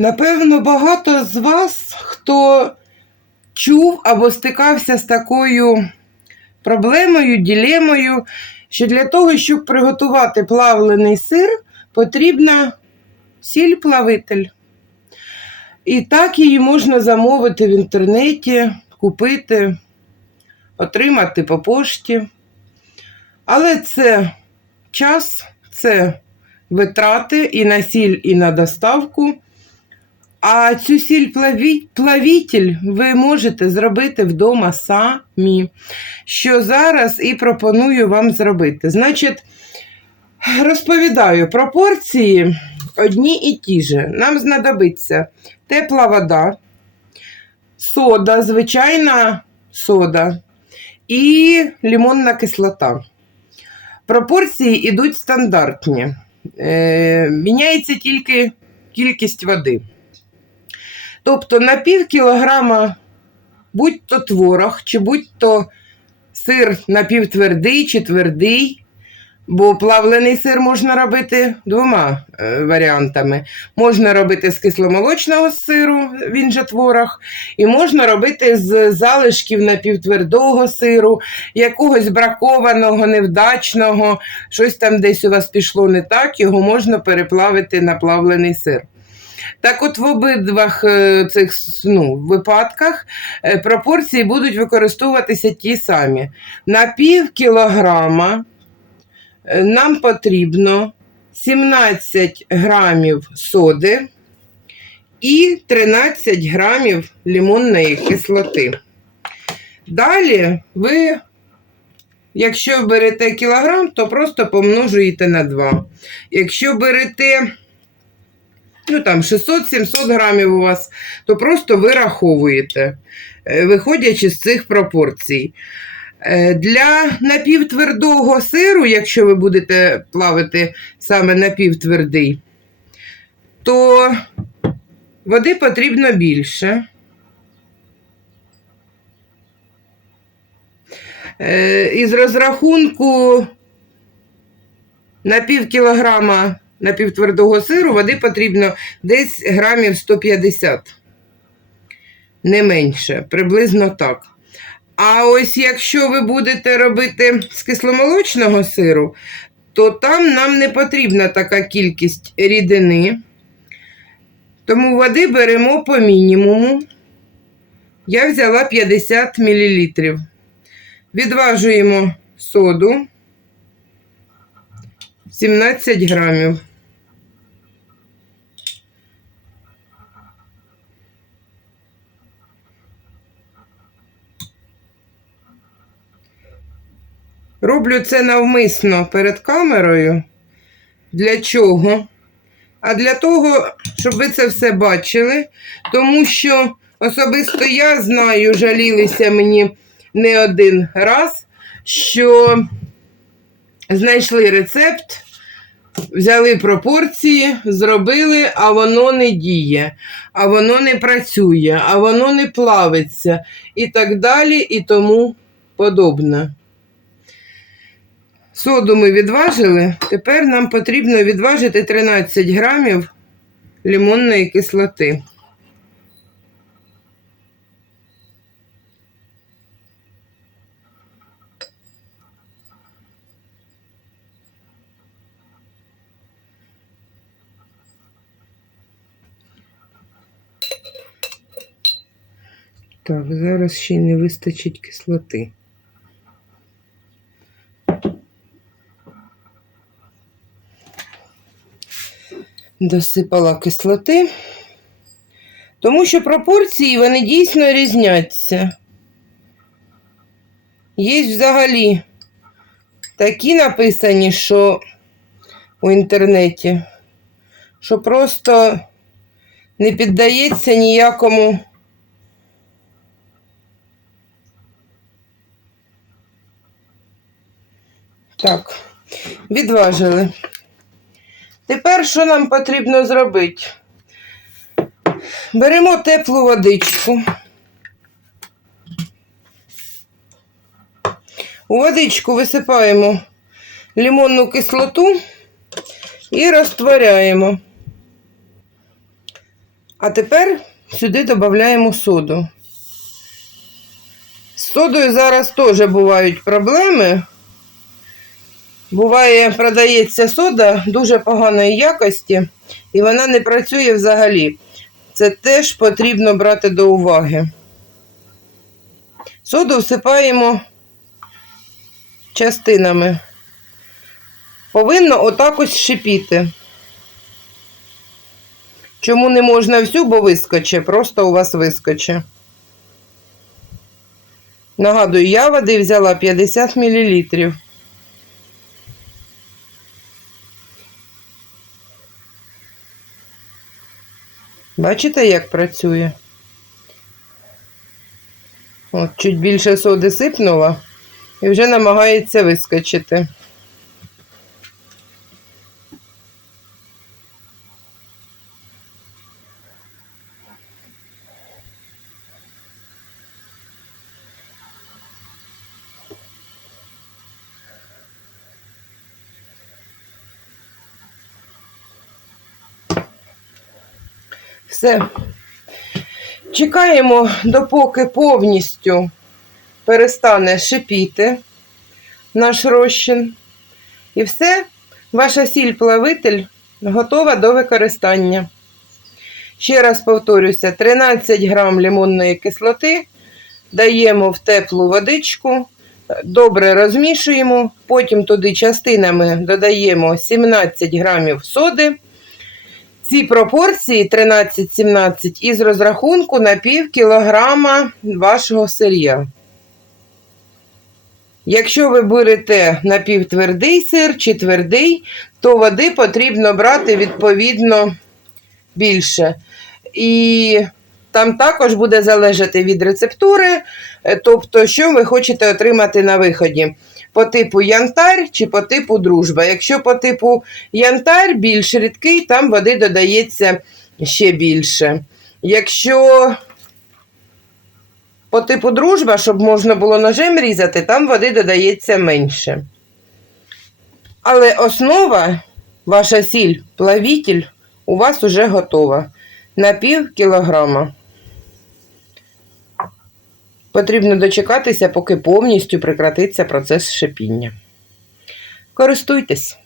Напевно, багато з вас, хто чув або стикався з такою проблемою, ділемою, що для того, щоб приготувати плавлений сир, потрібна сіль-плавитель. І так її можна замовити в інтернеті, купити, отримати по пошті. Але це час, це витрати і на сіль, і на доставку. А цю сіль плаві- плавітель ви можете зробити вдома самі, що зараз і пропоную вам зробити. Значить, розповідаю, пропорції одні і ті же. Нам знадобиться тепла вода, сода, звичайна сода і лимонна кислота. Пропорції йдуть стандартні. Е, міняється тільки кількість води. Тобто на пів кілограма будь-то творог, чи будь-то сир напівтвердий чи твердий, бо плавлений сир можна робити двома е, варіантами. Можна робити з кисломолочного сиру, він же творог, і можна робити з залишків напівтвердого сиру, якогось бракованого, невдачного, щось там десь у вас пішло не так, його можна переплавити на плавлений сир. Так от в обидвах е, цих ну, випадках е, пропорції будуть використовуватися ті самі. На пів кілограма нам потрібно 17 грамів соди і 13 грамів лимонної кислоти. Далі ви, якщо берете кілограм, то просто помножуєте на 2. Якщо берете ну там 600-700 грамів у вас, то просто вираховуєте, е, виходячи з цих пропорцій. Е, Для напівтвердого сиру, якщо ви будете плавити саме напівтвердий, то води потрібно більше. Е, Із розрахунку на пів кілограма напівтвердого сиру води потрібно десь грамів 150. Не менше, приблизно так. А ось якщо ви будете робити з кисломолочного сиру, то там нам не потрібна така кількість рідини. Тому води беремо по мінімуму. Я взяла 50 мл. Відважуємо соду 17 грамів. Роблю це навмисно перед камерою. Для чого? А для того, щоб ви це все бачили, тому що особисто я знаю, жалілися мені не один раз, що знайшли рецепт, взяли пропорції, зробили, а воно не діє, а воно не працює, а воно не плавиться і так далі, і тому подобне. Соду ми відважили. Тепер нам потрібно відважити 13 грамів лимонної кислоти. Так, зараз ще не вистачить кислоти. Досипала кислоти, тому що пропорції вони дійсно різняться. Є взагалі такі написані, що у інтернеті, що просто не піддається ніякому. Так, відважили. Тепер що нам потрібно зробити? Беремо теплу водичку. У водичку висипаємо лимонну кислоту і розтворяємо. А тепер сюди додаємо соду. З содою зараз теж бувають проблеми. Буває, продається сода дуже поганої якості, і вона не працює взагалі. Це теж потрібно брати до уваги. Соду всипаємо частинами. Повинно отак ось шипіти. Чому не можна всю, бо вискоче, просто у вас вискоче. Нагадую, я води взяла 50 мл. Бачите, як працює? От, чуть більше соди сипнула і вже намагається вискочити. Все. Чекаємо, допоки повністю перестане шипіти наш розчин. І все, ваша сіль-плавитель готова до використання. Ще раз повторюся: 13 грам лимонної кислоти даємо в теплу водичку, добре розмішуємо, потім туди частинами додаємо 17 грамів соди. Ці пропорції 13-17 із розрахунку на пів кілограма вашого сир'я. Якщо ви берете напівтвердий сир чи твердий, то води потрібно брати відповідно більше. І там також буде залежати від рецептури, е, тобто, що ви хочете отримати на виході. По типу янтар чи по типу дружба. Якщо по типу янтар більш рідкий, там води додається ще більше. Якщо по типу дружба, щоб можна було ножем різати, там води додається менше. Але основа, ваша сіль, плавітель, у вас уже готова на пів кілограма. Потрібно дочекатися, поки повністю прекратиться процес шипіння. Користуйтесь!